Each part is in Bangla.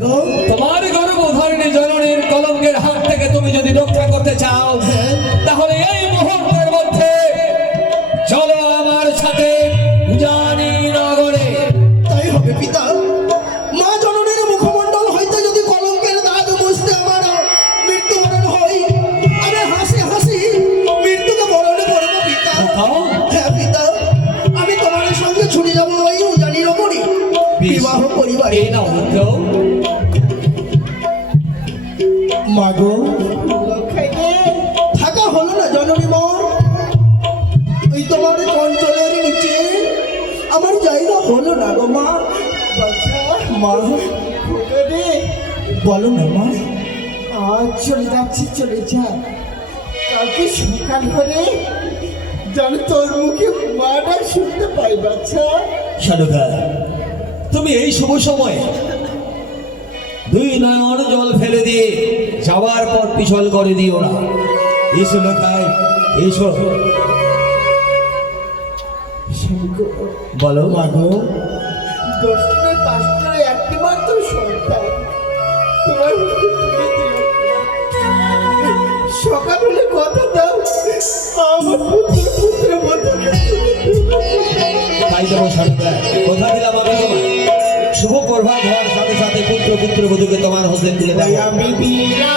তোমার গর্ভধারিণী জননীর কলঙ্কের হাত থেকে তুমি যদি রক্ষা করতে চাও তাহলে এই মুহূর্তের মধ্যে চলো আমার সাথে উজানি নগরে। তাই হবে পিতা। মা জননীর মুখমণ্ডল হইতে যদি কলঙ্কের দাগ মুছতে আমার মৃত্যুবরণ হয়, আমি হাসি হাসি মৃত্যুকে বরণ করবো পিতা। হ্যাঁ পিতা, আমি তোমার সঙ্গে ছুটে যাবো ওই উজানি নগরে বিবাহ পরিবারে। মাগো থাকা হলো না জননী মোর, ওই তোমার অঞ্চলের নিচে আমার জায়গা হলো না গো মা। মা বলো না মা। আজ চলে যাচ্ছি, চলে যা। কালকে সকাল হলে যেন তোর মুখে মাটা শুনতে পাই বাচ্চা। সাধুকা, তুমি এই শুভ সময়ে দুই নয়ন জল ফেলে দিয়ে যাওয়ার পর পিছল করে দিও না। এসো লেখায় এসো। বলো মাগো দশটা পাঁচটা একটি মাত্র সন্তান তোমার সকাল হলে কথা দাও, আমার পুত্রের মধ্যে তাই দেবো সাধুকা, কথা দিলাম আমি তোমার। শুভ প্রভাত হওয়ার সাথে সাথে পুত্র পুত্রবধূকে তোমার হস্তে তুলে দেবো। আমি বিরা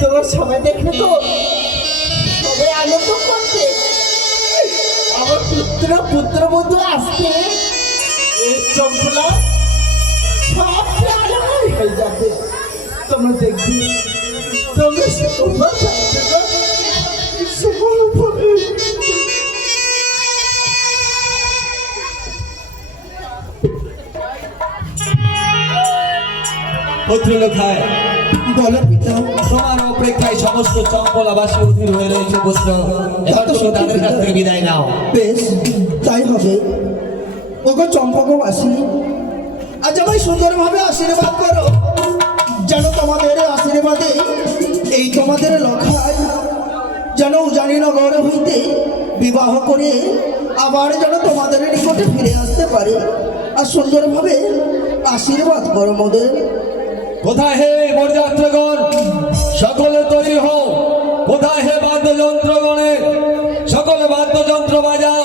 তোমার সবাই দেখলে তো সবাই আনন্দ করছে। আমার পুত্রবধূ আসছে, চম্পলা সব আনন্দ হয়ে যাবে। তোমরা দেখবে, তোমরা পুত্র লেখায় বলো পিতা। তোমার অপেক্ষায় সমস্ত চম্পলাবাসী অধীর হয়ে রয়েছে পুত্র। এবার তুমি তাদের কাছ থেকে বিদায় নাও। বেশ তাই হবে। ওগো চম্পকবাসী, আজ আমায় সুন্দরভাবে আশীর্বাদ করো, যেন তোমাদের আশীর্বাদে এই তোমাদের লখায় যেন উজানি নগর হইতে বিবাহ করে আবার যেন তোমাদের নিকটে ফিরে আসতে পারে। আর সুন্দরভাবে আশীর্বাদ করো মোদের। কোথায় হে বরযাত্রগণ, সকলে তৈরি হও। কোথায় হে বাদ্যযন্ত্রগণে, সকলে বাদ্যযন্ত্র বাজাও।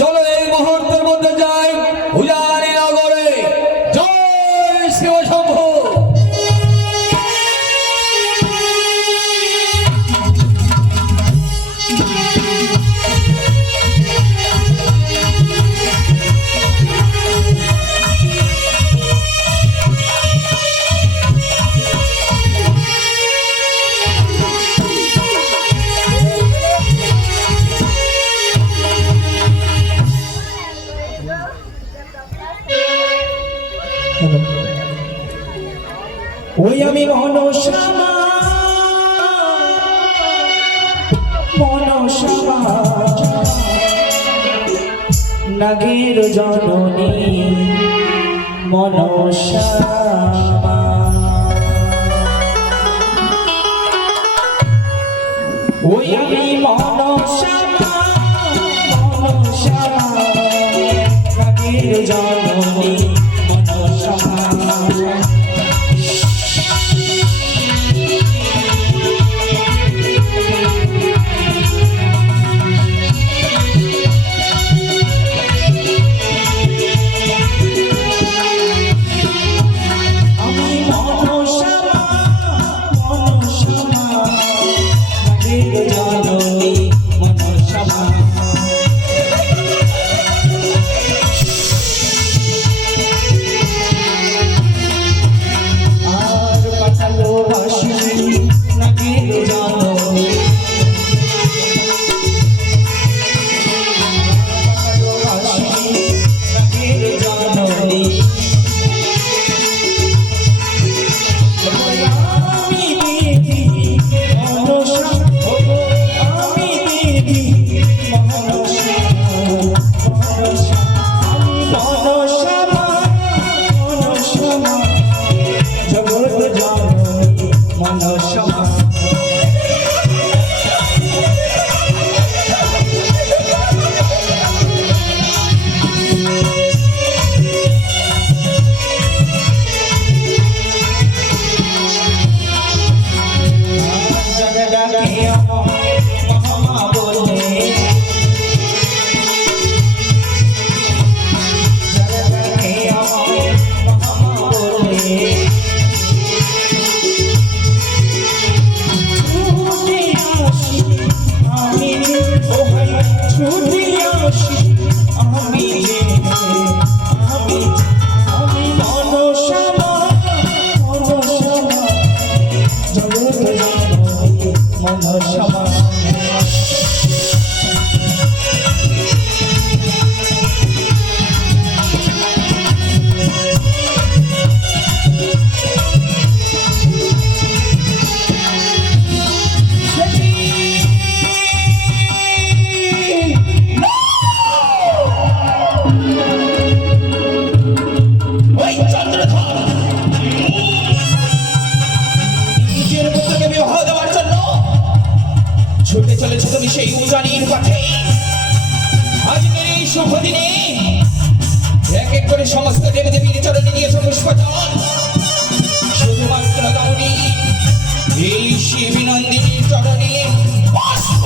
চলো এই মুহূর্তের মধ্যে যাই উজানি নগরে। জয় শিব শম্ভু। ওই আমি মনসামা নাগের জননী মনসামা। ওই আমি মনসামা মনসামা নাগের জননী মনসামা। ছুটে চলেছ তুমি সেই উজানির পথে। আজকের এই শুভ দিনে এক এক করে সমস্ত দেবদেবীর চরণে দিয়েছ পুষ্পজল। শুধুমাত্র দাওনি এই শিবনন্দিনীর চরণে পুষ্প।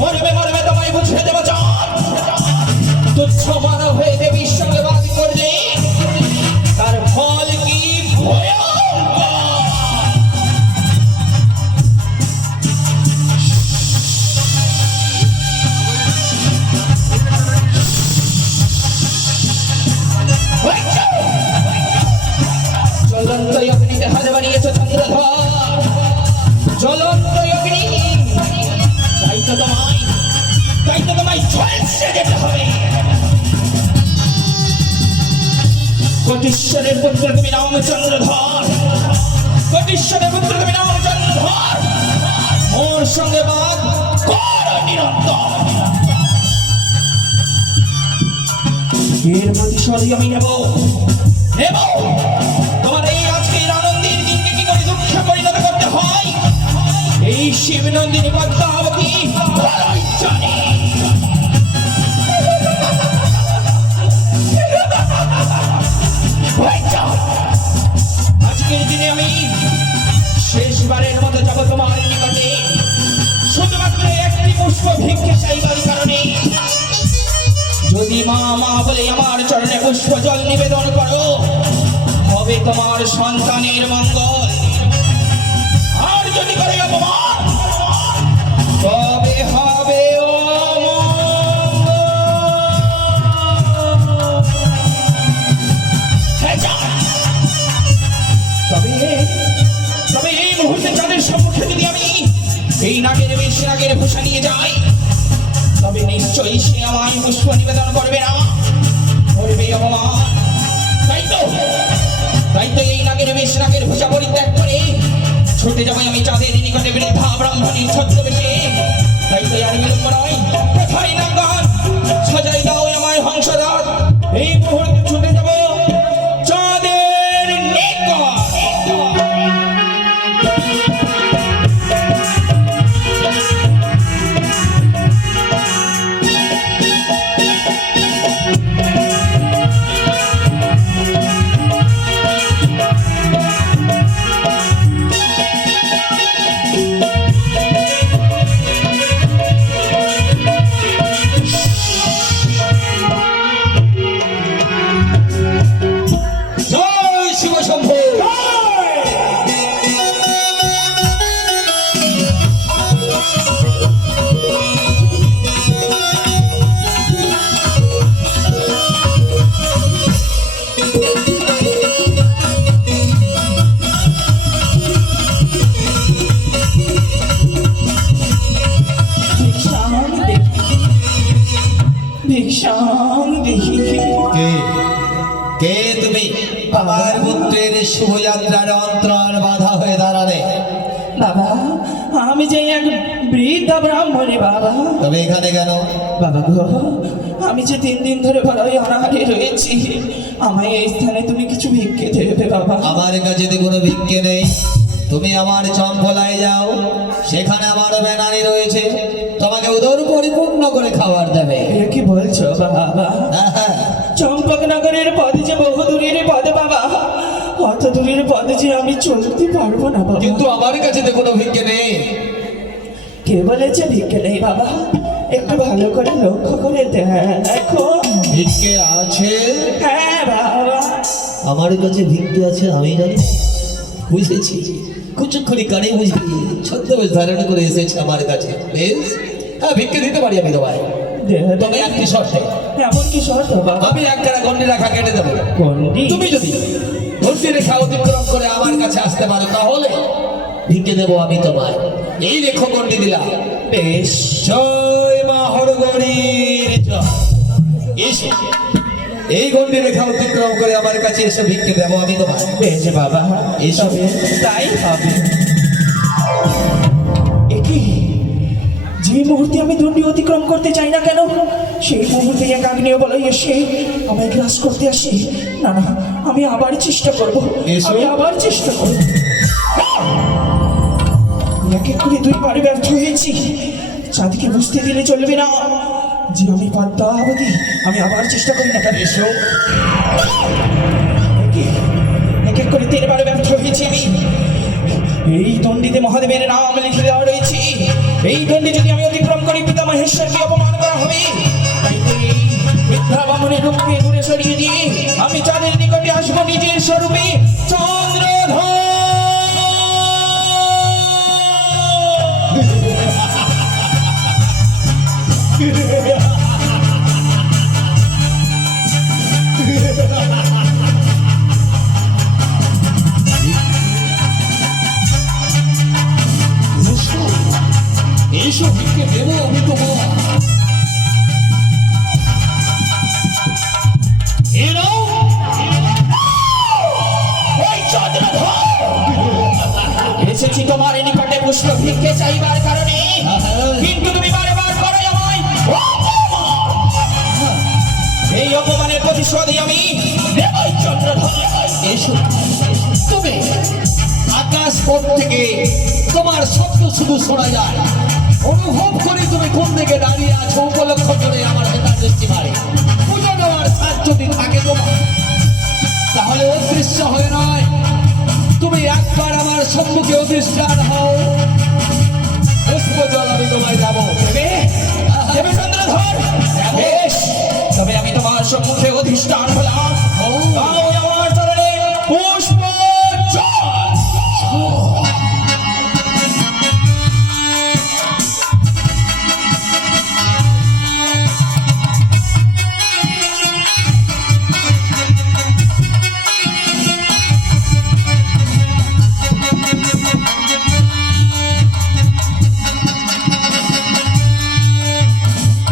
মরবে মরবে তোমায় বুঝে দেব চাঁদ। তুচ্ছ মানব হয়ে দেবীর সঙ্গে বাস করলে তার ফল কি ভয়ানক। জ্বলন্ত অগ্নিতে হাত বাড়িয়েছ চন্দ্রধর, জ্বলন্ত অগ্নি। তাই তো তোমায় ঝলসে যেতে হবে। কোটিশ্বরের পুত্র তুমি নাম চন্দ্রধর, কোটিশ্বরের পুত্র তুমি নাম চন্দ্রধর। মোর সঙ্গে বাদ কর নিরন্তর। এর প্রতিশোধই আমি নেব। তোমার এই আজকের আনন্দের দিনকে কি করে দুঃখে পরিণত করতে হয় এই শিবনন্দিনী পদ্মাবতী ভালোই জানে। আজকের দিনে আমি শেষবারের মতো যাব তোমার নিকটে, শুধুমাত্র একটি পুষ্প ভিক্ষে চাইবার কারণে। যদি মা মা বলে আমার চরণে পুষ্প জল নিবেদন করো, হবে তোমার সন্তানের মঙ্গল। আর যদি করে অপমান, তবে হবে তবে এই মুহূর্তে যাদের সম্মুখে যদি আমি এই নাগের বেশ নাগের ভূষা নিয়ে যাই, তবে নিশ্চয়ই সে আমায় পুষ্প নিবেদন করবে না, করবে অপমান। তাই তো এই নাগের বেশ নাগের ভূষা পরিত্যাগ করে ছুটে যাবো আমি চাঁদের নিকটে বৃদ্ধা ব্রাহ্মণীর ছদ্মবেশে। তাই তো আর বিলম্ব নয়, কোথায় নাঙ্গল ভিক্ষাং দেহি। কে কে তুমি আমার পুত্রের শুভযাত্রার অন্তরাল বাধা হয়ে দাঁড়ালে? বাবা, আমি যে এক বৃদ্ধ ব্রাহ্মণী বাবা। তবে এখানে কেন? বাবা গো, আমি যে 3 দিন ধরে বড়ই অনাহারে রয়েছি, আমায় এই স্থানে তুমি কিছু ভিক্ষে দেবে বাবা। আমার কাছে তো কোনো ভিক্ষে নেই। তুমি আমার চম্পলায় যাও, সেখানে আমার বেনানি রয়েছে, তোমাকে উদর পরিপূর্ণ করে খাবার দেবে। এ কি বলছো বাবা? হ্যাঁ, চম্পকনগরের পথে যে বহু দূরের পথে বাবা, অত দূরের পথে যে আমি চলতে পারবো না বাবা। কিন্তু আমার কাছে তো কোনো ভিক্ষে নেই। কে বলেছে ভিক্ষে নেই বাবা? একটু ভালো করে লক্ষ্য করে দেখো। ভিক্ষে আছে? হ্যাঁ বাবা। আমার কাছে ভিক্ষে আছে আমি জানি, বুঝেছি। কুচুক্ষণি কানে বুঝবি, ছদ্মবেশ ধারণ করে এসেছে আমার কাছে। বেশ, হ্যাঁ, ভিক্ষে দিতে পারি আমি তোমায়, তবে একটি শর্তে। এমন কি শর্ত বাবা? আমি একটা গন্ডি রেখা কেটে দেবো। গন্ডি? তুমি যদি গন্ডি রেখা অতিক্রম করে আমার কাছে আসতে পারো, তাহলে ভিক্ষে দেবো আমি তোমায়। এই রেখো গন্ডি দিলাম। বেশ। জয় মা হরগৌরীর জয়। এসো, এই গন্ডি রেখা অতিক্রম করে আমার কাছে এসে ভিক্ষে দেবো আমি তোমায়। বেশ বাবা, এসো। তাই হবে। একি যে মুহূর্তে আমি দণ্ডি অতিক্রম করতে চাই না কেন, সেই মুহূর্তে এক আগ্নেয় বলয় এসে আমায় গ্রাস করতে আসে। না না, আমি আবার চেষ্টা করব, এসো। আমি আবার চেষ্টা করব। এক এক করে 2 বার ব্যর্থ হয়েছি। চাঁদকে বুঝতে দিলে চলবে না যে আমি পদ্মাবতী। আমি আবার চেষ্টা করি না কেন। এসো। এক এক করে 3 বার ব্যর্থ হয়েছি আমি। এই দণ্ডিতে মহাদেবের নাম লিখে দেওয়া রয়েছে। এই দণ্ডি যদি আমি অতিক্রম করি, পিতা মহেশ্বরকে অপমান করা হবে। তাই তো এই মিথ্যা বামনের রূপকে দূরে সরিয়ে দিয়ে আমি চাঁদের নিকটে আসবো নিজের স্বরূপে চন্দ্রধর। এসো, ভিক্ষে দেবো আমি তোমায়। এ নাও। ওই চন্দ্রধর, এসেছি তোমার নিকটে পুষ্প ভিক্ষে চাইবার কারণে, কিন্তু তুমি বারবার করো আমায় অপমান। এই অপমানের প্রতিশোধে আমি দেবই চন্দ্রধর। এসো, তুমি আকাশ পথ থেকে তোমার শব্দ শুধু শোনা যায়, অনুভব করে তুমি কোন দিকে দাঁড়িয়ে আছো উপলক্ষ করে আমার হেতার দৃষ্টি মারে। পুজো দেওয়ার সাজ যদি থাকে তোমার, তাহলে অদৃশ্য হয়ে নয়, তুমি একবার আমার সম্মুখে অদৃশ্যান হও। পুষ্প জল আমি তোমায় যাবো। দেবে? দেবে চন্দ্রধর? বেশ, তবে আমি তোমার সম্মুখে অধিষ্ঠান হলাম। দাও আমার চরণে পুষ্প জল।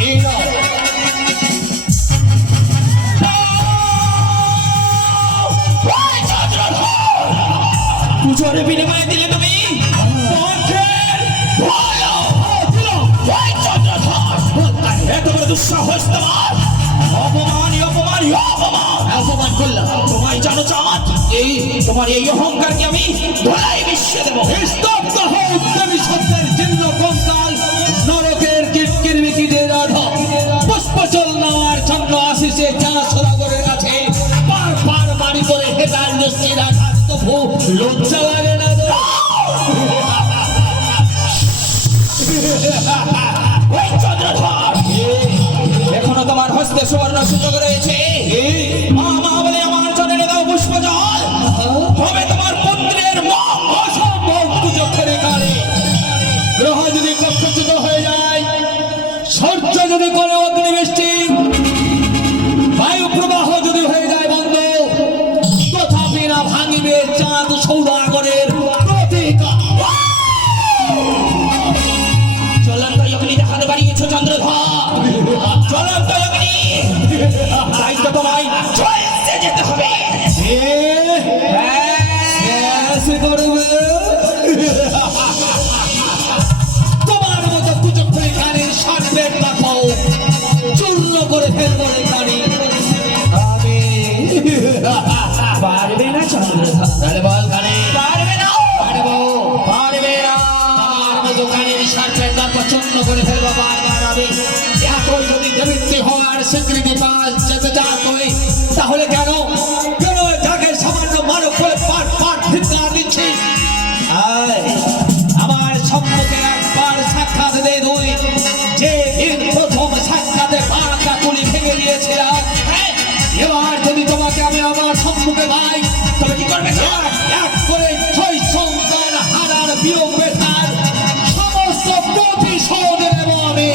এই নাও। পুজোর বিনিময়ে দিলে তুমি পথের ভালো। ওই চন্দ্রধর, এত বড় দুঃসাহস তোমার! অপমানই অপমানই অপমান। অপমান করলাম তোমায় জানো চাঁদ, এই তোমার এই অহংকারকে আমি ধরাই মিশিয়ে দেবো। স্তব্ধ হও উদ্যমী সত্যের চিহ্ন কঙ্কাল, নরকের কিটকির মিকিদের আধা পুষ্পচল নেওয়ার জন্য আসিছে যা সদাগরের কাছে পার পার বাড়ি করে হেতার দৃষ্টির আঘাত, তবু লজ্জা লাগে না তো? ওই চন্দ্রধর, এখনো তোমার হস্তে সুবর্ণ সুযোগ রয়েছে। মা মা বলে আমার চরণে দাও পুষ্প জল, হবে তোমার পুত্রের মঙ্গল। অসম্ভব কুচক্ষণে কালে গ্রহ যদি কক্ষচ্যুত হয়ে যায়, সূর্য যদি করে অগ্নিবৃষ্টি, বায়ু প্রবাহ যদি হয়ে যায় বন্ধ, তথাপি না ভাঙিবে চাঁদ সৌদাগরের প্রতিকার। চলন্ত অগ্নি দেখাতে পারিয়েছ চন্দ্রধর, চলন্ত অগ্নি তাই তো তোমায় জয়তে যেতে হবে। শেষ করবে তোমার মতো কুচক্রী কানের সার্ভের মাথাও চূর্ণ করে ফেলবো এখানে আমি। পারবে না চন্দ্রধর, তাহলে বল কানে পারবে না, পারবো। পারবে না। আমার মতো কানের সার্ভের মাথা চূর্ণ করে ফেলবো বারবার আমি। এখন যদি দেবীত্রী হওয়ার স্বীকৃতি পাস যেতে চাস তুই, তাহলে কেন কেন যাকে সামান্য মানব করে পাট পাট ভিক্ষা দিচ্ছিস? আয়, আমার সম্মুখে একবার সাক্ষাৎ দে তুই, যে দিন প্রথম সাক্ষাতে পাটা তুলি ভেঙে দিয়েছিলাম। হ্যাঁ, এবার যদি তোমাকে আমি আমার সম্মুখে পাই, তবে কি করবে? এক করে 6 সন্তান হারার বিয়োগ বেতার সমস্ত প্রতিশোধ নেব আমি।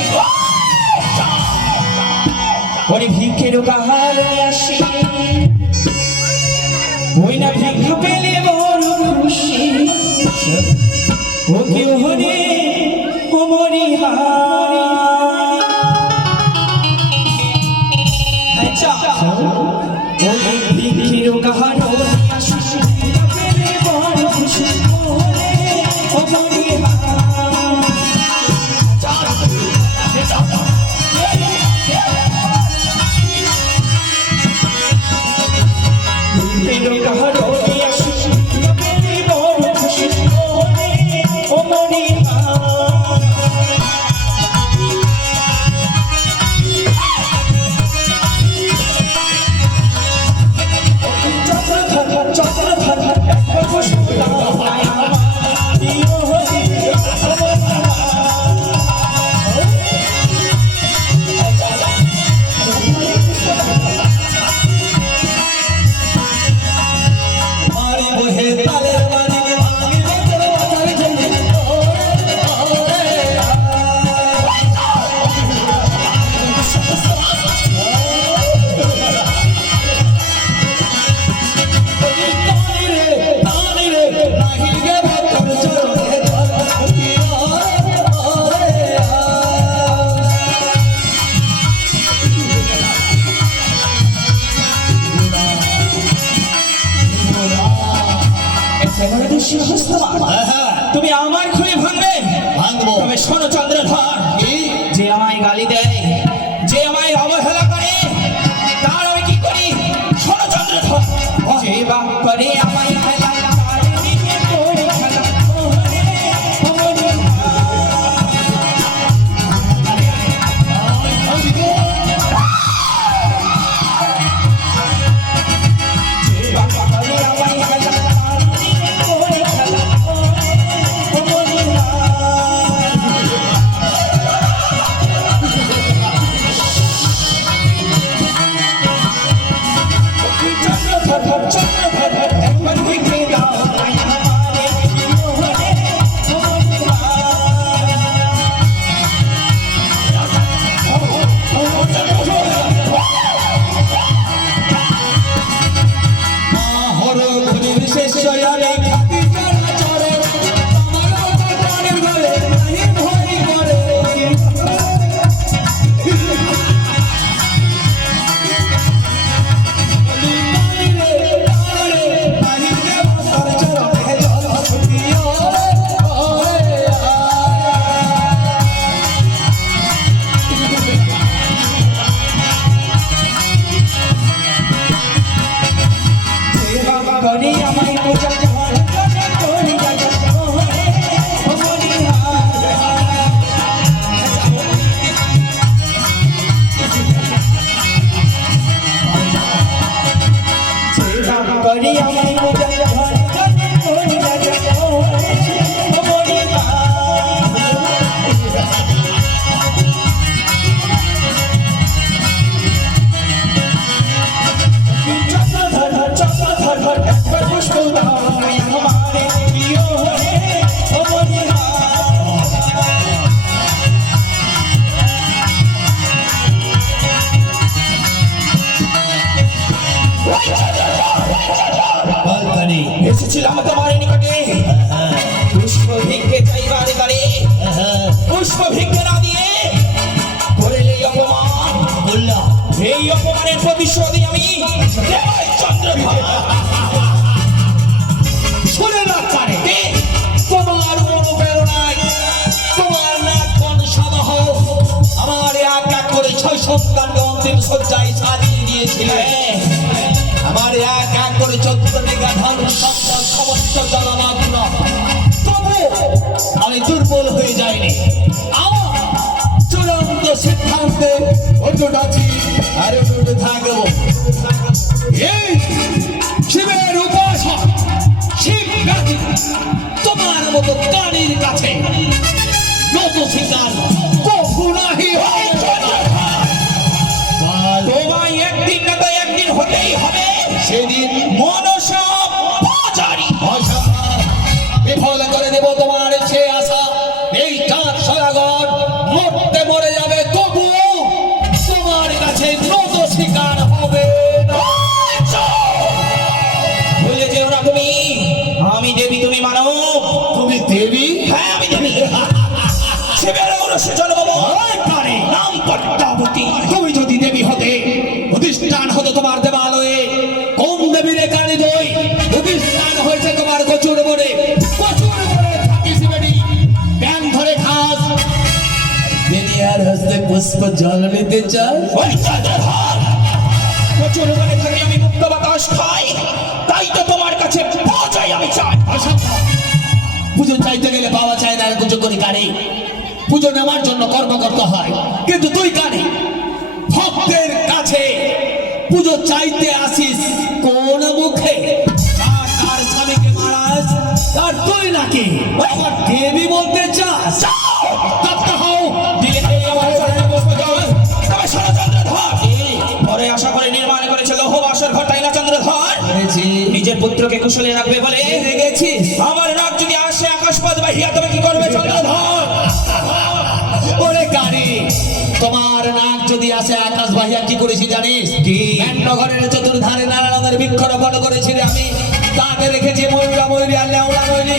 ওরে ভিক্ষের কাহার আসি, ওই না ভিক্ষা পেলে বড় খুশি। ও কেউ হরে ও মরিহা, ওরে ভিক্ষের কাহার আসি, ভিক্ষা পেলে বড় খুশি। ও মরিহা তুমি আমার খুলে ভাঙবে? ভাঙবো। তবে শোনো চন্দ্রধর, যে আমায় গালি দেয়, যে আমায় অবহেলা করে, তার আমি কি করি? শোনো চন্দ্রধর, যে বাপ করে আমায় খেলা, তার নিয়ে করি খেলা। যে বাপ করে আমায় খেলা, তার নিয়ে করি খেলা। এসেছিলাম তোমার নিকটে পুষ্প ভিক্ষে চাইবার কালে, পুষ্প ভিক্ষে না দিয়ে করলে অপমান, এই অপমানের প্রতিশোধে আমি দেবই চন্দ্রধর। শুনে না কানে তোমার অনুপ্রেরণায় তোমার নাগন সমাহ আমার এক এক করে 6 সন্তানকে অন্তিম শয্যায় সাজিয়ে দিয়েছিলে। আমার এক এক করে 14 বিঘা ধান সম্পদ সমস্ত জলমগ্ন, তবু আমি দুর্বল হয়ে যাইনি। আমার চূড়ান্ত সিদ্ধান্তে অটুট আছি আর অটুট থাকবো। এই শিবের উপাসক শিব গাছি তোমার মতো কানির কাছে নত শিকার কখু নাহি হয়। তোমায় একদিন না তো একদিন হতেই হবে সেদিন মনসা পূজারি। আশা বিফল করে দেব তোমার সে আশা। এই চাঁদ সরাগর মরতে মরে যাবে, তবুও তোমার কাছে নত শিকার হবে না। ভুলে যেও না তুমি, আমি দেবী তুমি মানব। তুমি দেবী? হ্যাঁ আমি দেবী। শিবের মনুষ্য জন্ম নাম পদ্মাবতী। তুমি যদি দেবী হতে, প্রতিষ্ঠান হতো তোমার দেবালয়ে। কোন দেবীর কানে দই প্রতিষ্ঠান হয়েছে তোমার কচুর বনে। কচুর বনে থাকিস বেটি, ব্যাং ধরে খাস। বেনিয়ার হস্তে পুষ্প জল নিতে চাস। ওই চন্দ্রধর, প্রচুর বনে থাকি আমি মুক্ত বাতাস খাই, তাই তো তোমার কাছে পূজাই আমি চাই। পুজো চাইতে গেলে পাওয়া চায় না, পুজো করি কানে। পুজো নেওয়ার জন্য কর্ম করতে হয়, কিন্তু তুই কানে ভক্তের কাছে পুজো চাইতে আসিস কোন মুখে? কার স্বামীকে মারাস আর তুই নাকি আমার দেবী বলতে চাস? তপ্ত হও, দিলে এই আমার চরণে পুষ্প জল। তবে শোনো চন্দ্রধর, পরে আশা করে নির্মাণ করেছে লৌহ বাসর ঘর, তাই না চন্দ্রধর? নিজের পুত্রকে কুশলে রাখবে বলে গেছিস। আমার নাক যদি আসে আকাশপথ বাহিয়া, তবে কি করবে চন্দ্রধর? ওরে কারি, তোমার নাক যদি আসে আকাশ বাহিয়া কি করেছি জানিস? কি? ঘরের চতুর্ধারে নানা রঙের বৃক্ষরোপণ করেছিলি আমি, তাকে রেখেছি ময়ূরা ময়ূরী আর লেওড়া ময়ূরী।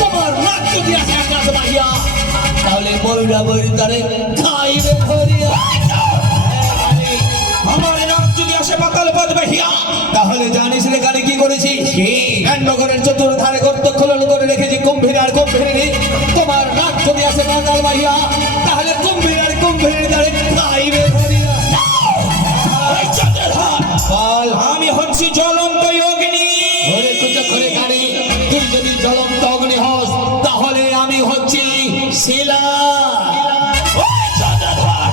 তোমার নাক যদি আসে আকাশ বাহিয়া, তাহলে ময়ূরা ময়ূরী তারে খাইবে ধরিয়া। আমার নাক যদি আসে পাতাল পথ বাহিয়া, তাহলে জানিস রে কানে কি করেছি? ঘরের চতুর্ধারে গর্ত খনন করে রেখেছি কুম্ভীর আর কুম্ভীরিণী। তোমার নাক যদি আসে পাতাল বাহিয়া, তাহলে কুম্ভীর আর কুম্ভীরিণী তারে খাইবে ধরিয়া। ওই চন্দ্রধর, বল। আমি হচ্ছি জ্বলন্ত অগ্নি। ওরে কুচো করে গাড়ি, তুই যদি জ্বলন্ত অগ্নি হস, তাহলে আমি হচ্ছি শিলা। ওই চন্দ্রধর,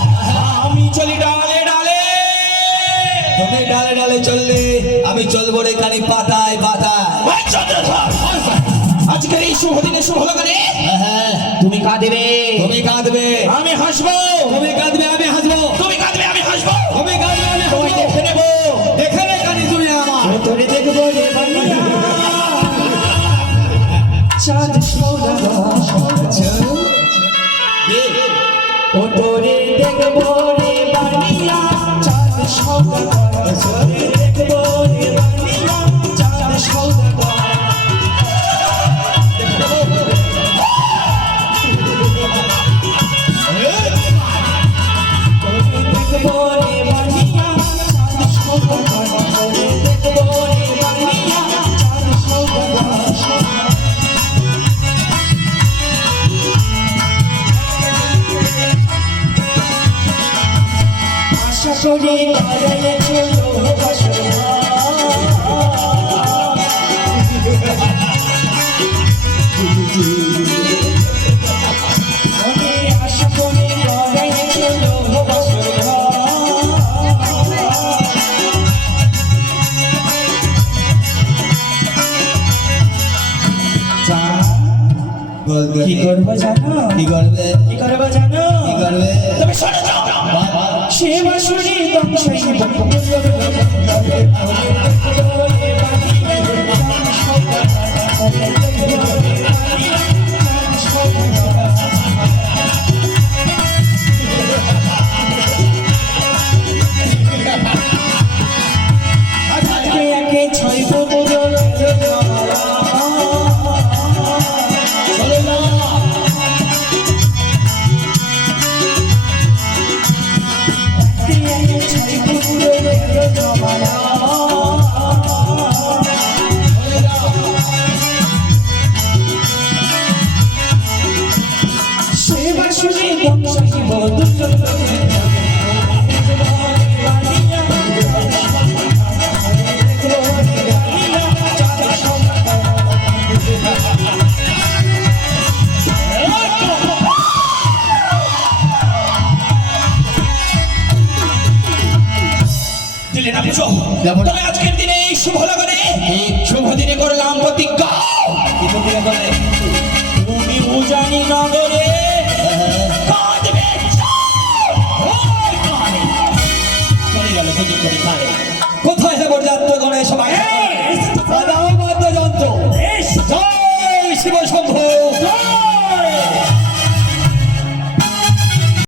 আমি চলি ডালে ডালে। তুমি ডালে ডালে চললে আমি চলবো রে কানি পাতায় পাতায়। ওই চন্দ্রধর, আজকের এই শুভ দিনে শুভ লগনে হ্যাঁ, তুমি কাঁদবে, তুমি কাঁদবে, আমি হাসবো। তুমি কাঁদবে, আমি হাসবো। তুমি কাঁদবে, আমি হাসবো। তুমি কাঁদবে, আমি তোমায় হাসবো। দেখে নেবো, দেখে রে কানি তুই আমার। তোরে দেখবো রে বানিয়া। চাঁদ ও তোরে দেখবো রে বানিয়া, চাঁদ সৌদাগর। তোরে দেখবো রে বানিয়া, চাঁদ সৌদাগর। দেখবো রে বানিয়া, চাঁদ সৌদাগর। তোরে দেখবো রে বানিয়া, চাঁদ সৌদাগর। আশা করি তারে চলো বাসনা। আমি আশা করি তারে চলো বাসনা। কি করবো জানো? কি করবে? কি করবো জানো? কি করবে? তবে শোনো যাও, সে বাসুরি দংশই ছয় ছাই পুরো গেল জমানা। সেবা শুনে বংশী বধূ দিলে না বুঝো, তবে আজকের দিনে এই শুভ লগনে এই শুভ দিনে করলাম প্রতিজ্ঞা, তুমি উজানি নগরে